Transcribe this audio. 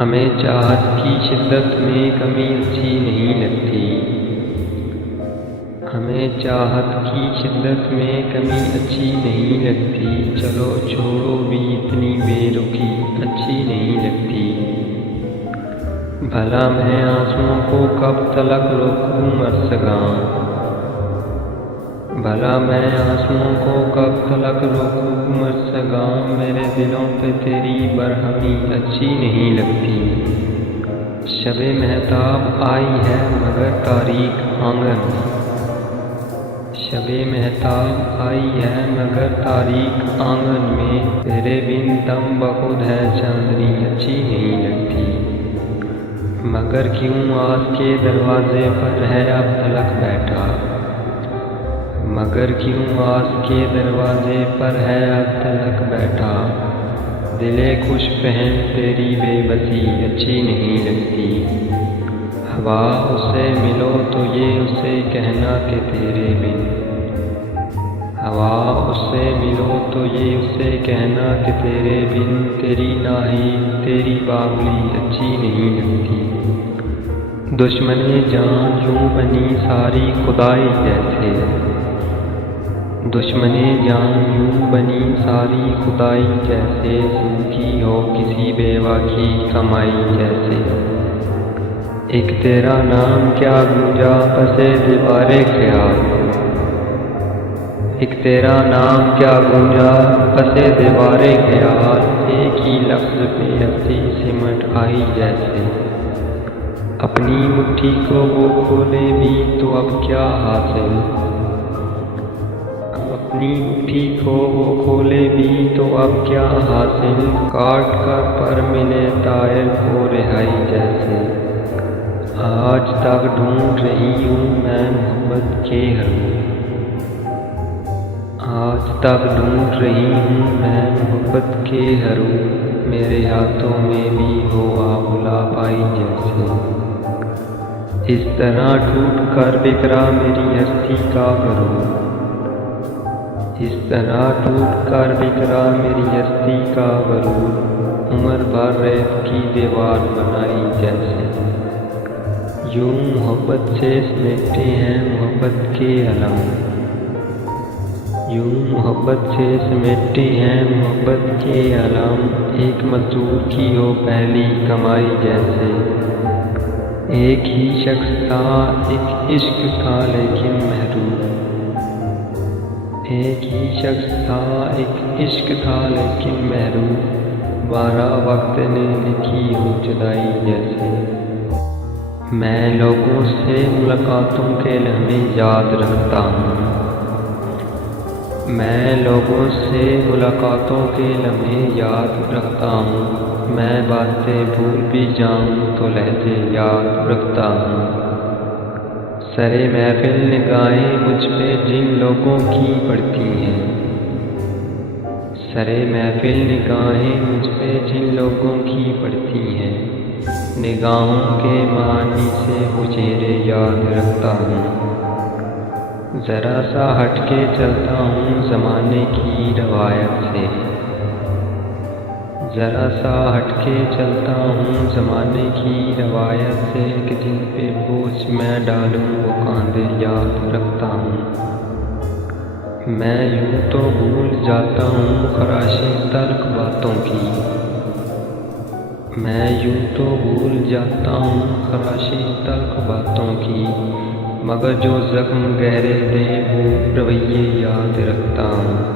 ہمیں چاہت کی شدت میں کمی اچھی نہیں لگتی، ہمیں چاہت کی شدت میں کمی اچھی نہیں لگتی، چلو چھوڑو بھی اتنی بے رخی اچھی نہیں لگتی۔ بھلا میں آنسوؤں کو کب تلک روکوں مرسگاں، بھلا میں آنسوؤں کو کب تلک روکوں مرسگاں، میرے دلوں پہ تیری برہمی اچھی نہیں لگتی۔ شب مہتاب آئی ہے مگر تاریک آنگن، شب مہتاب آئی ہے مگر تاریک آنگن میں، تیرے بن دم بخود ہے چاندنی اچھی نہیں لگتی۔ مگر کیوں آس کے دروازے پر ہے اب تلک بیٹھا، مگر کیوں آس کے دروازے پر ہے اب تلک بیٹھا، دل خوش فہم تیری بے بسی اچھی نہیں لگتی۔ ہوا اس سے ملو تو یہ اسے کہنا کہ تیرے بن، ہوا اس سے ملو تو یہ اسے کہنا کہ تیرے بن، تیری ناہید تیری باولی اچھی نہیں لگتی۔ دشمن جان یوں بنی ساری خدائی جیسے، دشمن جان یوں بنی ساری خدائی جیسے، سوکھی ہو کسی بیوہ کی کمائی جیسے۔ ایک تیرا نام کیا گونجا پسِ دیوار خیال، ایک تیرا نام کیا گونجا پسِ دیوار خیال، ایک ہی لفظ پہ ہستی سمٹ آئی جیسے۔ اپنی مٹھی کو وہ کھولے بھی تو اب کیا حاصل، اپنی مٹھی کو وہ کھولے بھی تو اب کیا حاصل، کاٹ کر پر ملے طائر کو رہائی جیسے۔ آج تک ڈھونڈ رہی ہوں میں محبت کے حرم، آج تک ڈھونڈ رہی ہوں میں محبت کے حرم، میرے ہاتھوں میں بھی ہو آبلا پائی جیسے۔ اس طرح ٹوٹ کر بکھرا میری ہستی کا غرور، اس طرح ٹوٹ کر بکھرا میری ہستی کا غرور، عمر بھر ریت کی دیوار بنائی جیسے۔ یوں محبت سے سمیٹے ہیں محبت کے علم، یوں محبت سے سمیٹے ہیں محبت کے علم، ایک مزدور کی ہو پہلی کمائی جیسے۔ ایک ہی شخص تھا ایک عشق تھا لیکن محروم، ایک ہی شخص تھا ایک عشق تھا لیکن محروم، 12 وقت نے لکھی ہو جدائی جیسے۔ میں لوگوں سے ملاقاتوں کے لمحے یاد رکھتا ہوں، میں لوگوں سے ملاقاتوں کے لمحے یاد رکھتا ہوں، میں باتیں بھول بھی جاؤں تو لہجے یاد رکھتا ہوں۔ سرے محفل نگاہیں مجھ پہ جن لوگوں کی پڑتی ہیں، سرے محفل نگاہیں مجھ پہ جن لوگوں کی پڑتی ہیں، نگاہوں کے معنی سے وہ چہرے یاد رکھتا ہوں۔ ذرا سا ہٹ کے چلتا ہوں زمانے کی روایت سے، ذرا سا ہٹ کے چلتا ہوں زمانے کی روایت سے، کہ جن پہ بوجھ میں ڈالوں وہ کاندھے یاد رکھتا ہوں۔ میں یوں تو بھول جاتا ہوں خراشیں تلخ باتوں کی، میں یوں تو بھول جاتا ہوں خراشیں تلخ باتوں کی، مگر جو زخم گہرے دیں وہ رویے یاد رکھتا ہوں۔